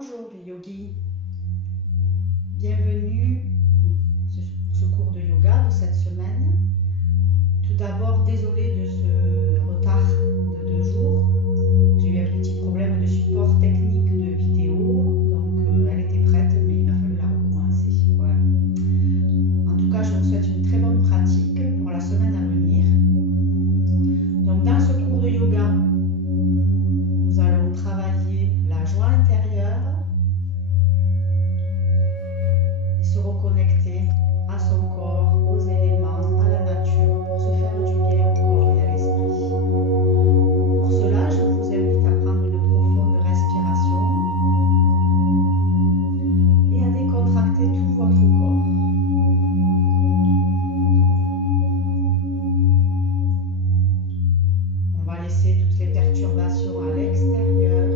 Bonjour les yogis, bienvenue pour ce cours de yoga de cette semaine. Tout d'abord, désolée de ce retard de 2 jours. J'ai eu un petit problème de support technique de vidéo, donc elle était prête, mais il m'a fallu la recommencer. Voilà. En tout cas, je vous souhaite une très bonne pratique pour la semaine à venir. Donc, dans ce cours de yoga, nous allons travailler la joie intérieure et se reconnecter à son corps, aux éléments, à la nature pour se faire du bien au corps et à l'esprit. Pour cela, je vous invite à prendre une profonde respiration et à décontracter tout votre corps. On va laisser toutes les perturbations à l'extérieur.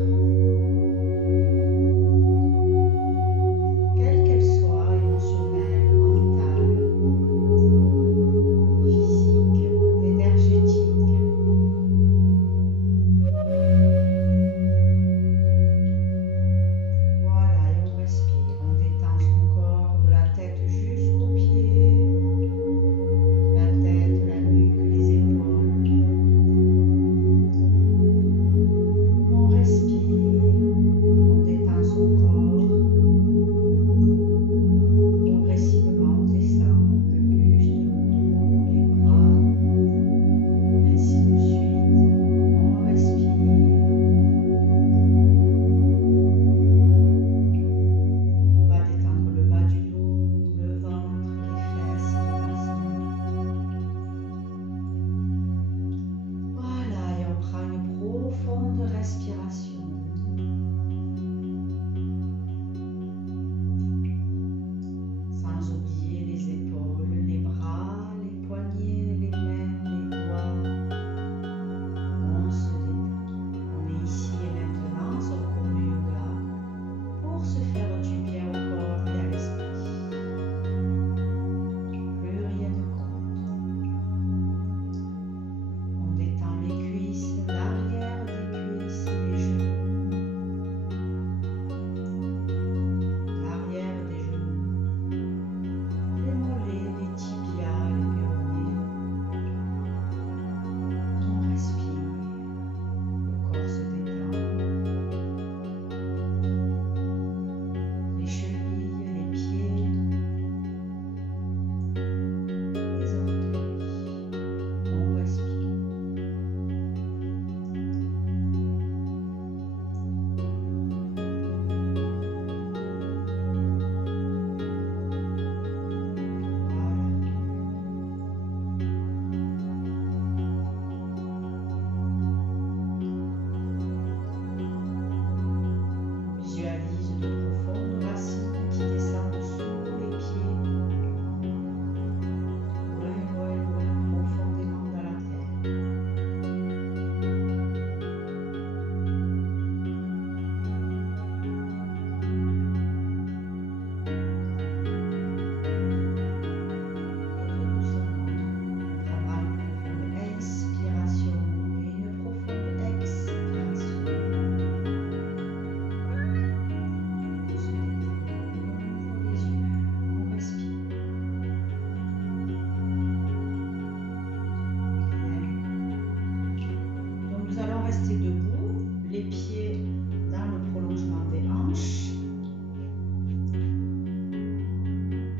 Rester debout, les pieds dans le prolongement des hanches.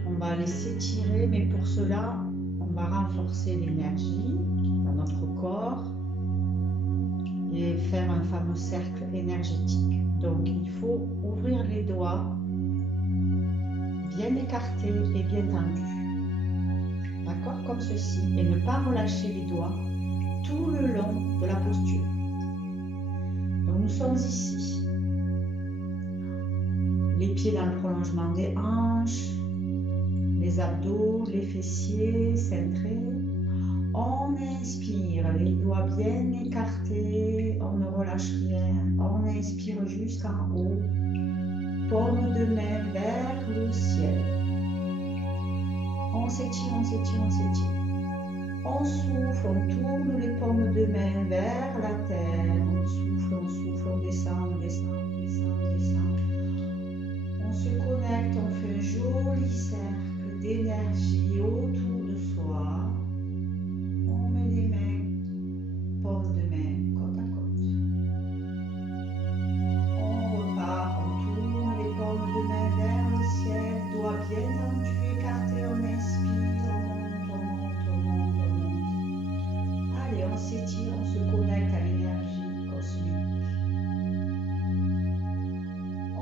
On va les s'étirer, mais pour cela, on va renforcer l'énergie dans notre corps et faire un fameux cercle énergétique. Donc, il faut ouvrir les doigts, bien écartés et bien tendus. D'accord? Comme ceci. Et ne pas relâcher les doigts tout le long de la posture. Nous sommes ici, les pieds dans le prolongement des hanches, les abdos, les fessiers cintrés. On inspire, les doigts bien écartés, on ne relâche rien. On inspire jusqu'en haut, paume de main vers le ciel. On s'étire, on s'étire, on s'étire. On souffle, on tourne les paumes de main vers la terre. On souffle, on descend, on descend, on descend, on descend. joli cercle d'énergie autour de soi. On met les mains, paumes de main, côte à côte. On repart, on tourne les paumes de main vers le ciel, doigts bien tendus, écartés, on inspire, on monte, on monte, on monte, on monte. Allez, on s'étire, on se connecte à l'énergie cosmique.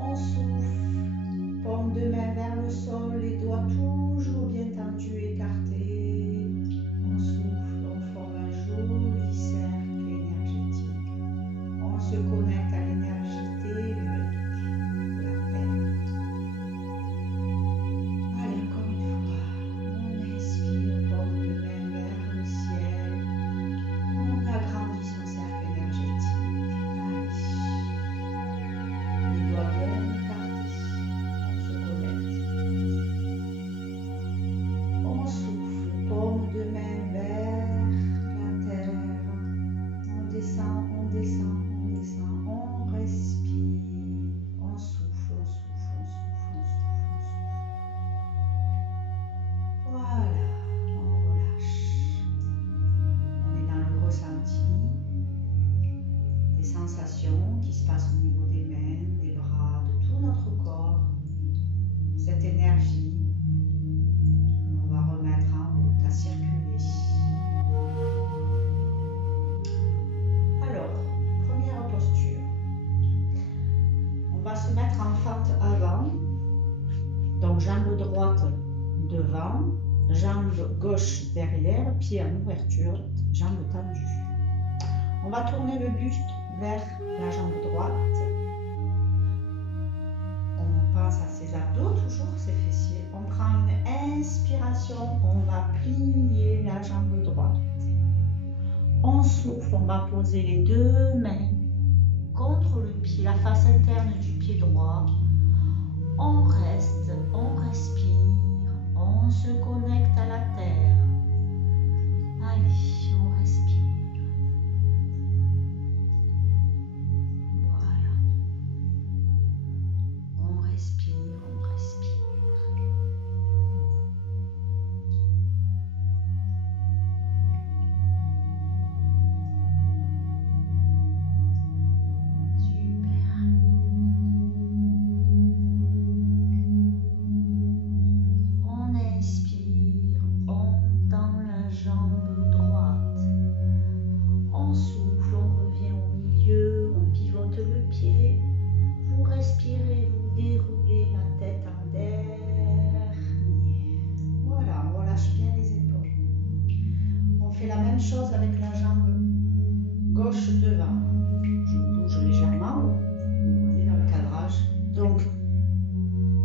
On souffle, paume de main vers le sol, les doigts toujours bien tendus, écartés. On souffle, on forme un joli cercle énergétique. On se connecte à l'énergie tellurique de la Terre. Allez, encore une fois, on inspire, paume de main vers le ciel. On agrandit son cercle énergétique. Allez. Les doigts bien écartés. On se connecte. On souffle, paume de main vers la terre. On descend, on descend, on descend. On respire. On souffle, on souffle, on souffle, on souffle, on souffle. Voilà, on relâche. On est dans le ressenti des sensations qui se passent au niveau des mains, des bras, de tout notre corps. Cette énergie on va remettre en route à circuler. Alors, première posture. On va se mettre en fente avant. Donc, jambe droite devant, jambe gauche derrière, pied en ouverture, jambe tendue. On va tourner le buste vers la jambe droite. On pense à ses abdos, toujours ses fessiers. On prend une inspiration, on va plier la jambe droite. On souffle, on va poser les deux mains contre le pied, la face interne du pied droit. On reste, on respire, on se connecte à la terre. Allez, on respire. Voilà. On respire, on respire. La même chose avec la jambe gauche devant. Je bouge légèrement, vous voyez dans le cadrage. Donc,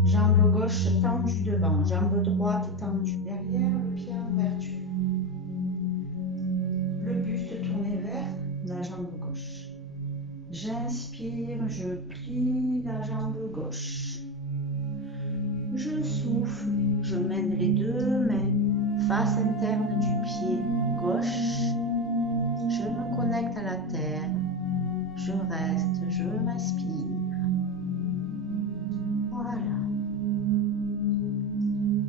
jambe gauche tendue devant, jambe droite tendue derrière, le pied en ouverture. Le buste tourné vers la jambe gauche. J'inspire, je plie la jambe gauche. Je souffle, je mène les deux mains, face interne du pied gauche, je me connecte à la terre, je reste, je respire. Voilà.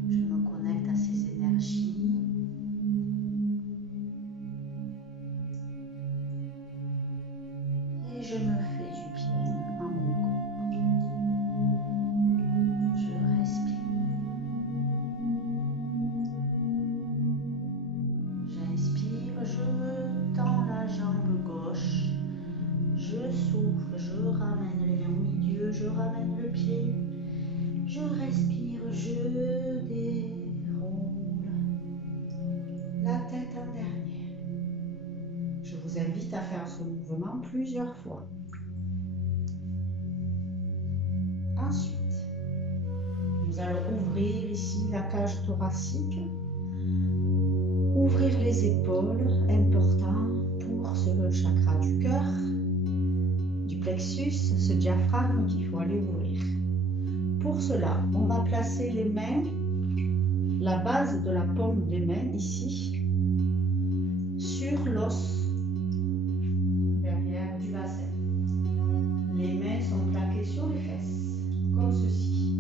Je me connecte à ces énergies. Et je me fais du bien en mon corps. Je respire. Je tends la jambe gauche, je souffle, je ramène les mains au milieu, je ramène le pied, je respire, je déroule la tête en dernier. Je vous invite à faire ce mouvement plusieurs fois. Ensuite, nous allons ouvrir ici la cage thoracique. Ouvrir les épaules, important pour ce chakra du cœur, du plexus, ce diaphragme qu'il faut aller ouvrir. Pour cela, on va placer les mains, la base de la paume des mains ici, sur l'os derrière du bassin. Les mains sont plaquées sur les fesses, comme ceci.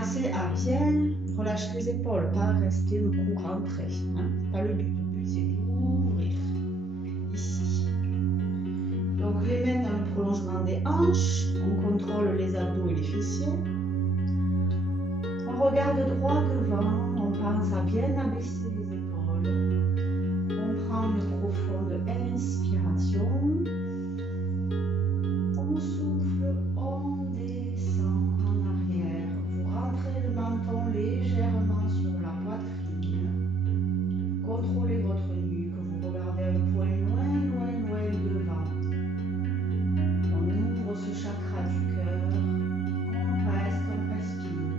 Pensez à bien relâcher les épaules, pas rester le cou rentré. Hein. Pas le but. Le but c'est d'ouvrir. Ici. Donc les mains dans le prolongement des hanches. On contrôle les abdos et les fessiers. On regarde droit devant. On pense à bien abaisser les épaules. On prend une profonde inspiration. On souffle, on descend en arrière. Vous rentrez le menton légèrement sur la poitrine. Contrôlez votre nuque. Vous regardez un point loin devant. On ouvre ce chakra du cœur. On reste, on respire.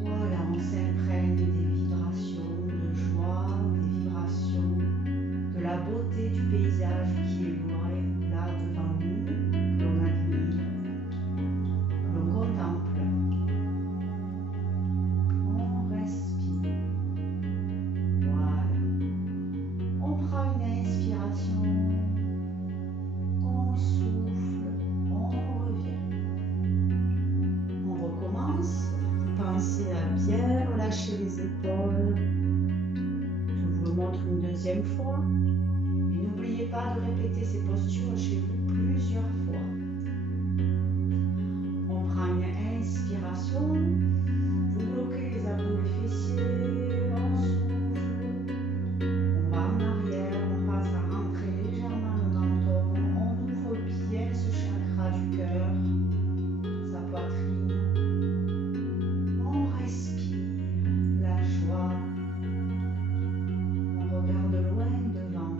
Voilà, on s'imprègne des vibrations de joie, des vibrations de la beauté du paysage qui est là devant nous, que l'on admire, que l'on contemple. On respire. Voilà. On prend une inspiration. On souffle. On revient. On recommence. Vous pensez à bien relâcher les épaules. Je vous le montre une deuxième fois. N'oubliez pas de répéter ces postures chez vous plusieurs fois. On prend une inspiration. Vous bloquez les abdos, les fessiers. On souffle. On va en arrière. On passe à rentrer légèrement le menton. On ouvre bien ce chakra du cœur, sa poitrine. On respire la joie. On regarde loin devant.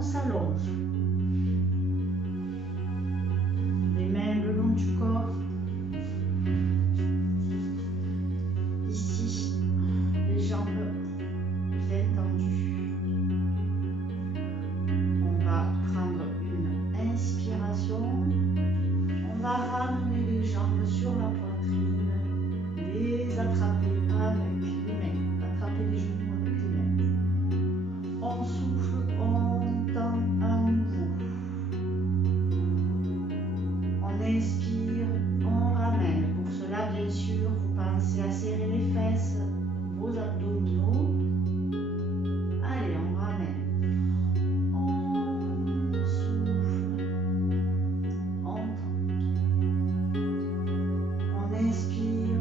S'allonge. Les mains le long du corps. Ici, les jambes bien tendues. On va prendre une inspiration. On va ramener les jambes sur la poitrine. Les attraper avec les mains. Attraper les genoux avec les mains. On souffle, on tend à nouveau. On inspire, on ramène. Pour cela, bien sûr, vous pensez à serrer les fesses, vos abdominaux. Allez, on ramène. On souffle, on tend. On inspire,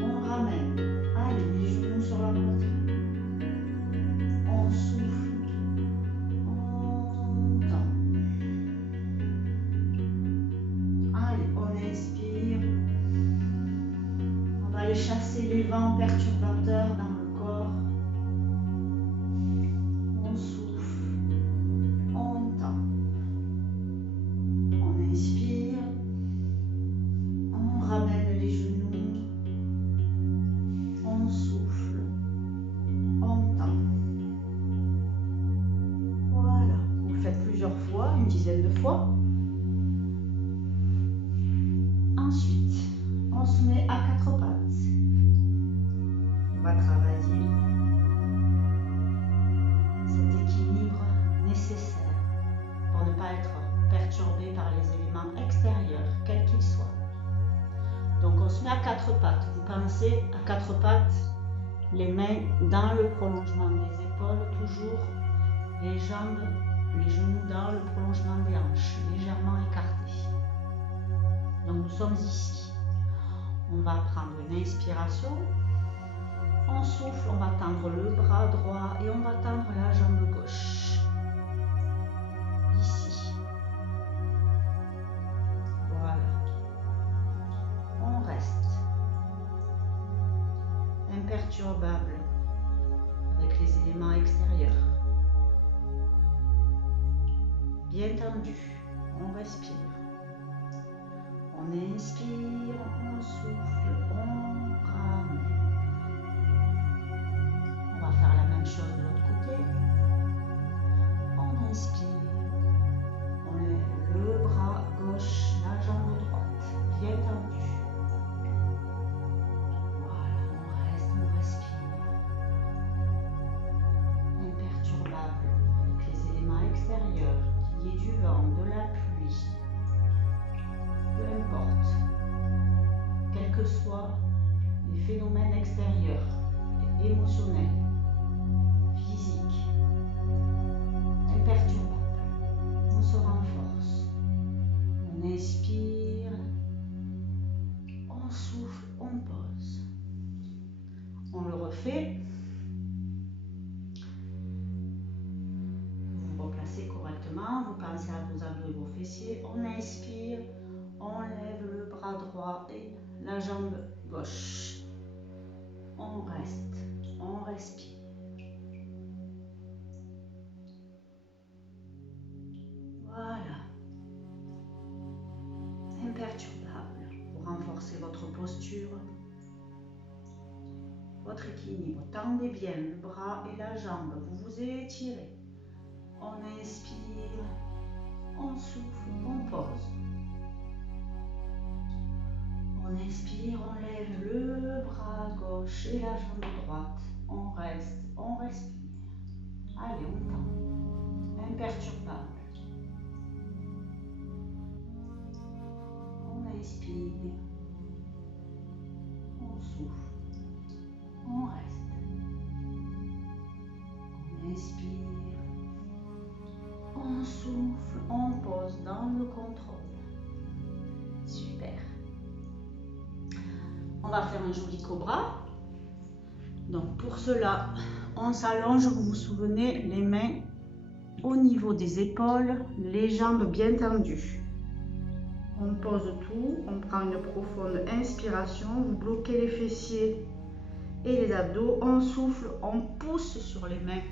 on ramène. Allez, les genoux sur la poitrine. On souffle, on tend. Allez, on inspire. On va aller chasser les vents perturbateurs dans le corps. On souffle, on tend. On inspire. On ramène les genoux. On souffle, on tend. Voilà, vous le faites plusieurs fois, une dizaine de fois. Ensuite, on se met à quatre pattes. On va travailler cet équilibre nécessaire pour ne pas être perturbé par les éléments extérieurs, quels qu'ils soient. Donc on se met à quatre pattes. Vous pensez à quatre pattes, les mains dans le prolongement des épaules, toujours les jambes, les genoux dans le prolongement des hanches, légèrement écartés. Donc nous sommes ici. On va prendre une inspiration. On souffle, on va tendre le bras droit et on va tendre la jambe gauche. Ici. Voilà. On reste. Imperturbable avec les éléments extérieurs. Bien tendu. On respire. On inspire, on souffle, on ramène. On va faire la même chose de l'autre côté. ait du vent, de la pluie, peu importe, quels que soient les phénomènes extérieurs, émotionnels, physiques, imperturbables, on se renforce. On inspire, on souffle, on pose. On le refait. Vous vous replacez correctement, vous pensez à vos abdos et vos fessiers. On inspire, on lève le bras droit et la jambe gauche. On reste, on respire. Voilà. Imperturbable pour renforcer votre posture, votre équilibre. Tendez bien le bras et la jambe, vous vous étirez. On inspire, on souffle, on pose. On inspire, on lève le bras gauche et la jambe droite. On reste, on respire. Allez, on tend. Imperturbable. On inspire, on souffle, on reste. On inspire, on souffle, on pose dans le contrôle. Super. On va faire un joli cobra. Donc pour cela, on s'allonge, vous vous souvenez, les mains au niveau des épaules, les jambes bien tendues. On pose tout, on prend une profonde inspiration, vous bloquez les fessiers et les abdos, on souffle, on pousse sur les mains,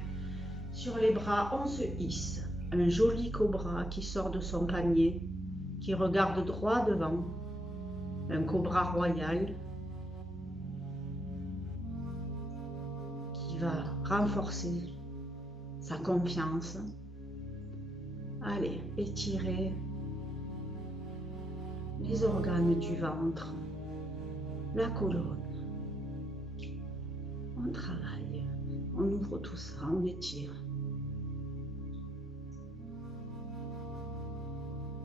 sur les bras, on se hisse. Un joli cobra qui sort de son panier, qui regarde droit devant. Un cobra royal qui va renforcer sa confiance. Allez, étirez les organes du ventre, la colonne. On travaille, on ouvre tout ça, on étire.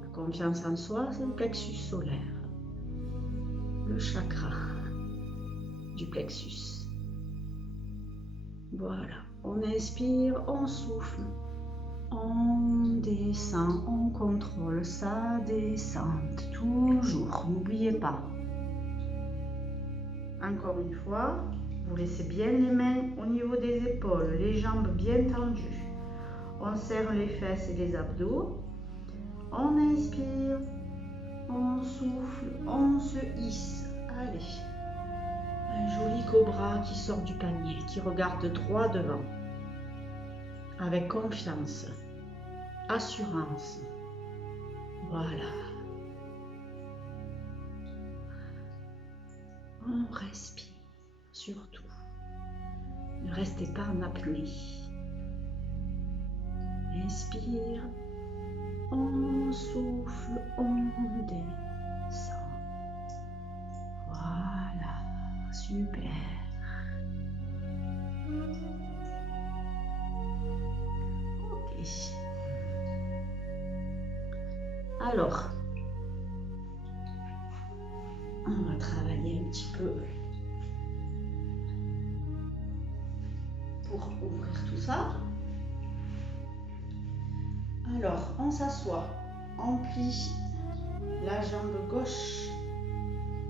La confiance en soi, c'est le plexus solaire, le chakra du plexus. Voilà, on inspire, on souffle, on descend, on contrôle sa descente, toujours, n'oubliez pas. Encore une fois, vous laissez bien les mains au niveau des épaules, les jambes bien tendues. On serre les fesses et les abdos. On inspire, on souffle, on se hisse. Allez. Un joli cobra qui sort du panier, qui regarde droit devant. Avec confiance, assurance. Voilà. On respire, surtout. Ne restez pas en apnée. Inspire, on souffle, on descend. Voilà, super. Ok. Alors, on va travailler un petit peu pour ouvrir tout ça. Alors, on s'assoit, on plie la jambe gauche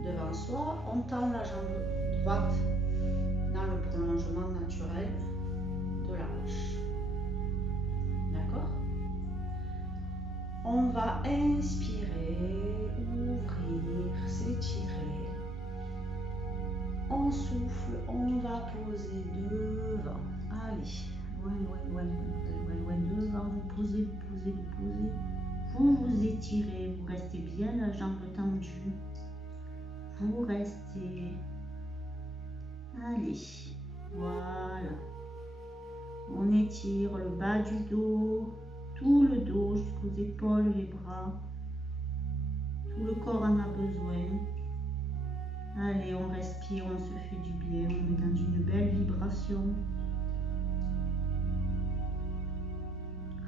devant soi, on tend la jambe droite dans le prolongement naturel de la gauche. D'accord? On va inspirer, ouvrir, s'étirer. On souffle, on va poser devant. Allez, loin, devant, vous posez. Vous vous étirez, vous restez bien la jambe tendue. Vous restez. Allez, voilà. On étire le bas du dos, tout le dos jusqu'aux épaules, les bras. Tout le corps en a besoin. Allez, on respire, on se fait du bien, on est dans une belle vibration.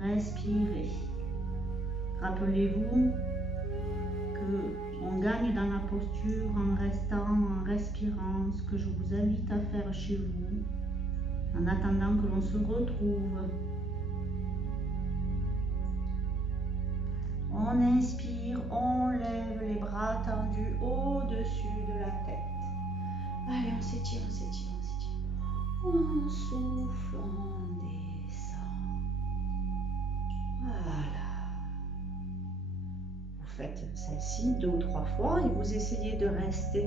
Respirez. Rappelez-vous qu'on gagne dans la posture en restant, en respirant, ce que je vous invite à faire chez vous, en attendant que l'on se retrouve. On inspire, on lève les bras tendus au-dessus de la tête. Allez, on s'étire, on s'étire, on s'étire. On souffle, on descend. Voilà. Vous faites celle-ci 2 ou 3 fois et vous essayez de rester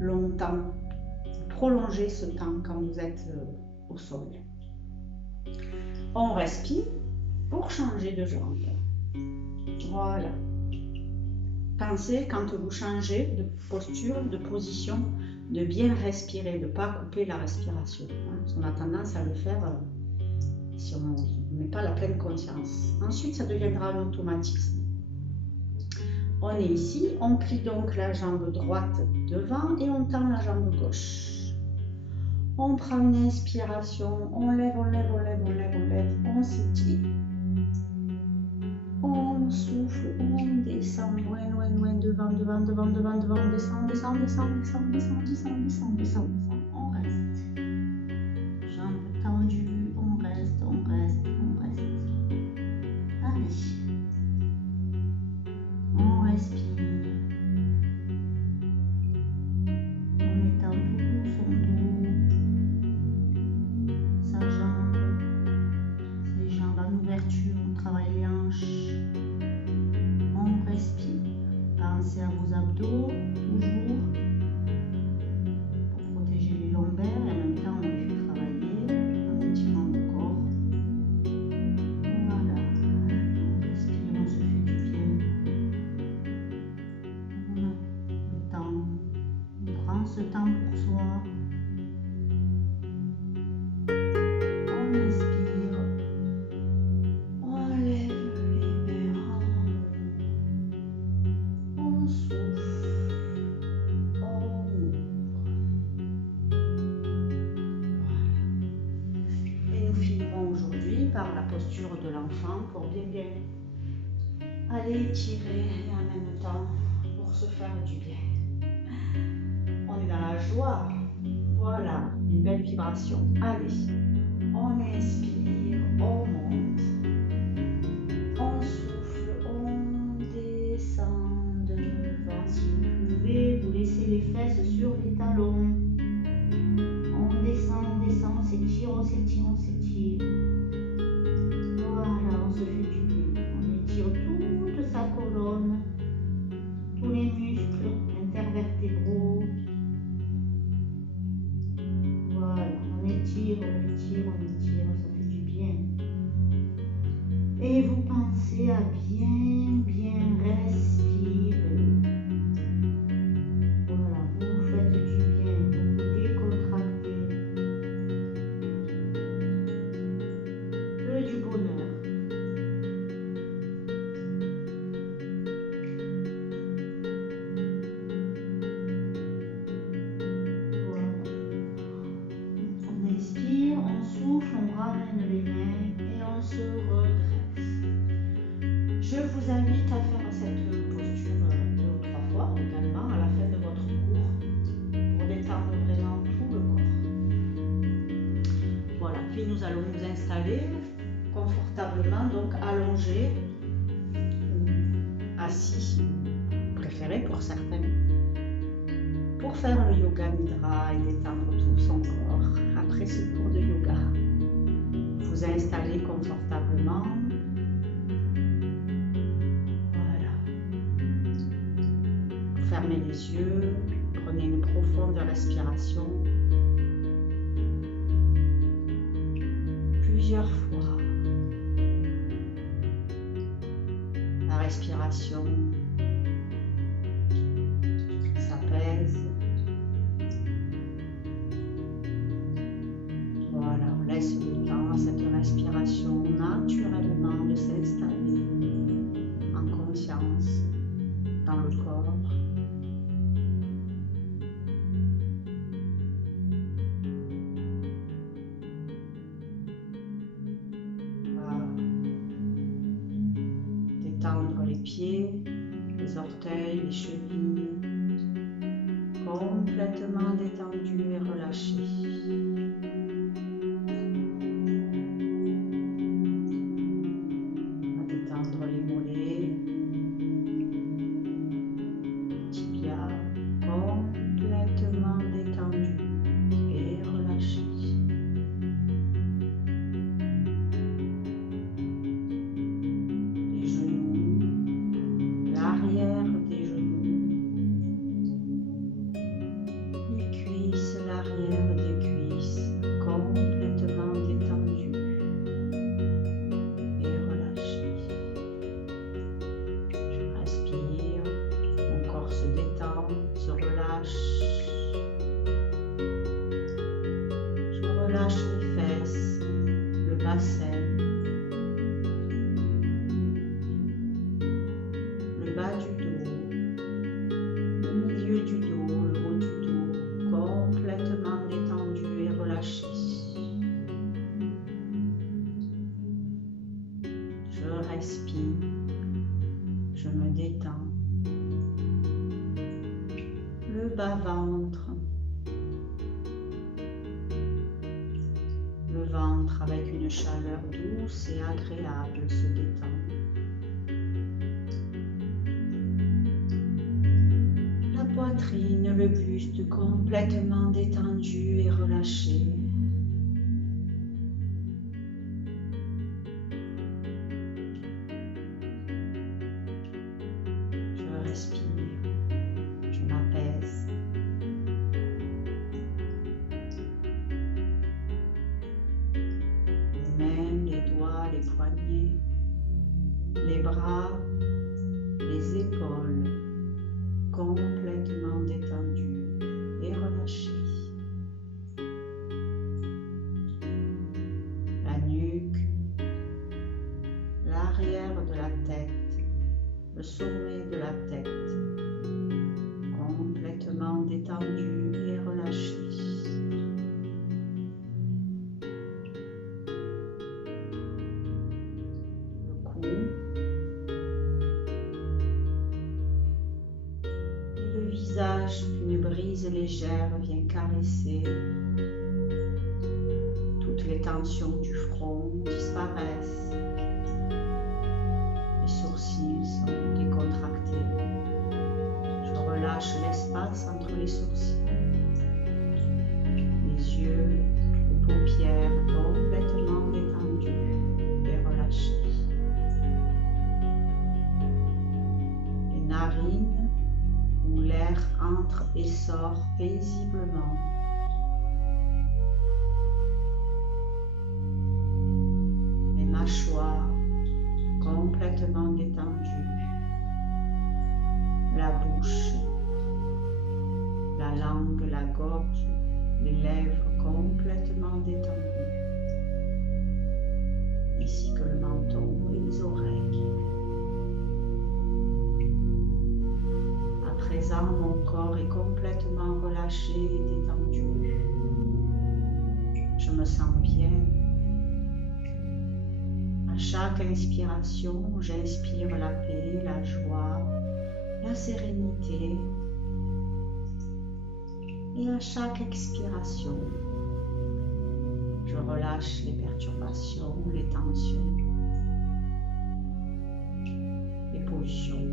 longtemps. Prolonger ce temps quand vous êtes au sol. On respire pour changer de jambe. Voilà. Pensez quand vous changez de posture, de position, de bien respirer, de ne pas couper la respiration. Parce qu'on a tendance à le faire si on ne met pas la pleine conscience. Ensuite, ça deviendra un automatisme. On est ici, on plie donc la jambe droite devant et on tend la jambe gauche. On prend une inspiration, on lève, on lève, on lève, on lève, on lève, on s'étire. On souffle, on descend, loin, loin, loin, devant, devant, devant, devant, devant, on descend, descend, descend, descend, descend, descend, descend, descend, descend, on reste. Jambes tendues, on reste, on reste, on reste. Allez. On respire. On étend tout son dos, sa jambe, ses jambes en ouverture, on travaille les hanches. On respire. Pensez à vos abdos, toujours, pour protéger les lombaires et en même temps on les fait travailler en étirant le corps. Voilà, on respire, on se fait du bien. On a le temps, on prend ce temps pour soi. On inspire, on lève les mains en haut, on souffle, on ouvre. Voilà. Et nous finirons aujourd'hui par la posture de l'enfant pour bien aller étirer et en même temps pour se faire du bien. On est dans la joie. Voilà, une belle vibration. Allez, on inspire, on monte. On souffle, on descend devant. Si vous pouvez, vous laissez les fesses sur les talons. On descend, on s'étire, on s'étire, on s'étire. Voilà, on se fait du bien. On étire toute sa colonne, tous les muscles intervertébraux. Voilà, on étire, on étire, on étire, ça fait du bien. Et vous pensez à bien respirer. Voilà, vous vous faites du bien, vous vous décontractez. Que du bonheur. On inspire, on souffle, on ramène les mains et on se redresse. Je vous invite à faire cette posture 2 ou 3 fois également à la fin de votre cours pour détendre vraiment tout le corps. Voilà, puis nous allons nous installer confortablement, donc allongés ou assis si vous préférez pour certains, pour faire le yoga nidra et détendre tout son corps après ce cours de yoga. Vous installez confortablement. Voilà. Fermez les yeux, prenez une profonde respiration. Plusieurs fois. La respiration s'apaise. Voilà, on laisse le temps à cette respiration naturellement de s'installer en conscience dans le corps. Voilà. pieds, les orteils, les chevilles, complètement détendus et relâchés. On va détendre les mollets, les tibias, complètement détendus et relâchés. Les genoux, l'arrière des genoux, les cuisses, l'arrière des cuisses, complètement détendues et relâchées. Je respire, mon corps se détend, se relâche. Je relâche les fesses, le bassin, le bas du dos, le milieu du dos, le haut du dos, complètement détendu et relâché. Je respire, je me détends. Le bas-ventre, le ventre avec une chaleur douce et agréable se détend. La poitrine, le buste complètement détendu et relâché. Je respire, je m'apaise. Les mains, les doigts, les poignets, les bras, les épaules, complètement détendus et relâchés. La nuque, l'arrière de la tête, le sommet de la tête, complètement détendu et relâché. Le cou et le visage qu'une brise légère vient caresser. Toutes les tensions du front disparaissent. Les sourcils sont décontractés. Je relâche l'espace entre les sourcils. Les yeux, les paupières complètement détendues et relâchées. Les narines où l'air entre et sort paisiblement. Les mâchoires complètement détendues. La bouche, la langue, la gorge, les lèvres complètement détendues, ainsi que le menton et les oreilles. À présent, mon corps est complètement relâché et détendu. Je me sens bien. À chaque inspiration, j'inspire la paix, la joie, la sérénité. Et à chaque expiration, je relâche les perturbations, les tensions, les pollutions.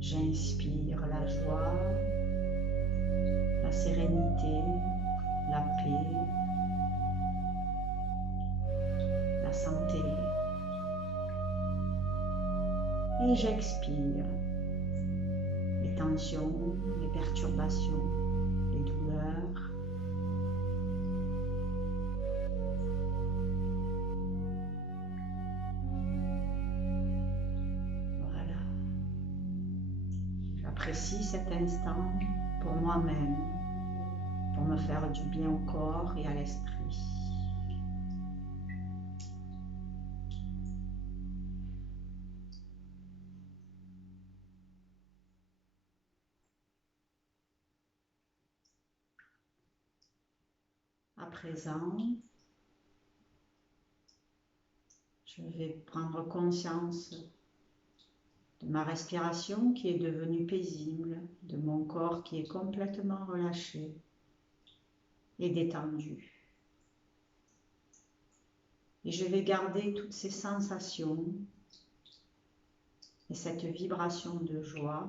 J'inspire la joie, la sérénité, la paix, la santé. Et j'expire les tensions, les perturbations, les douleurs. Voilà. J'apprécie cet instant pour moi-même, pour me faire du bien au corps et à l'esprit. À présent, je Je vais prendre conscience de ma respiration qui est devenue paisible, de mon corps qui est complètement relâché et détendu. Et je vais garder toutes ces sensations et cette vibration de joie.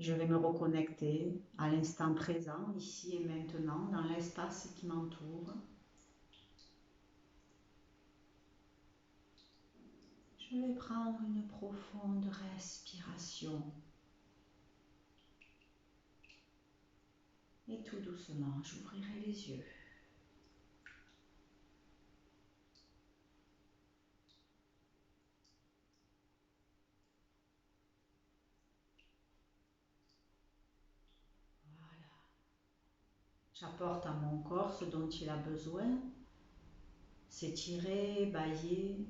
Je vais me reconnecter à l'instant présent, ici et maintenant, dans l'espace qui m'entoure. Je vais prendre une profonde respiration. Et tout doucement, j'ouvrirai les yeux. Voilà. J'apporte à mon corps ce dont il a besoin. S'étirer, bâiller,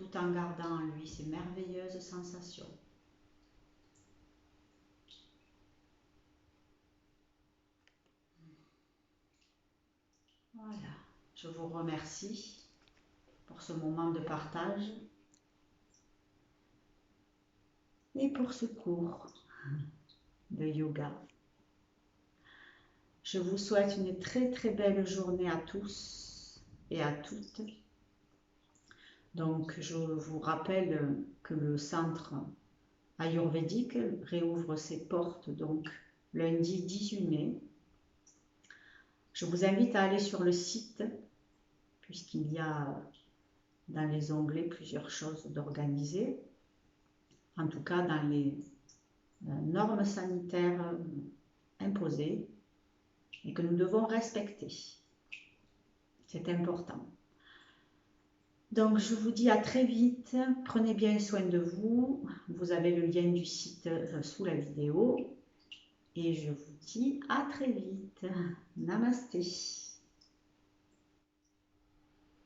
tout en gardant en lui ces merveilleuses sensations. Voilà, je vous remercie pour ce moment de partage et pour ce cours de yoga. Je vous souhaite une très très belle journée à tous et à toutes. Donc je vous rappelle que le centre ayurvédique réouvre ses portes donc lundi 18 mai. Je vous invite à aller sur le site puisqu'il y a dans les onglets plusieurs choses d'organiser, en tout cas dans les normes sanitaires imposées et que nous devons respecter. C'est important. Donc je vous dis à très vite, prenez bien soin de vous, vous avez le lien du site sous la vidéo et je vous dis à très vite. Namasté.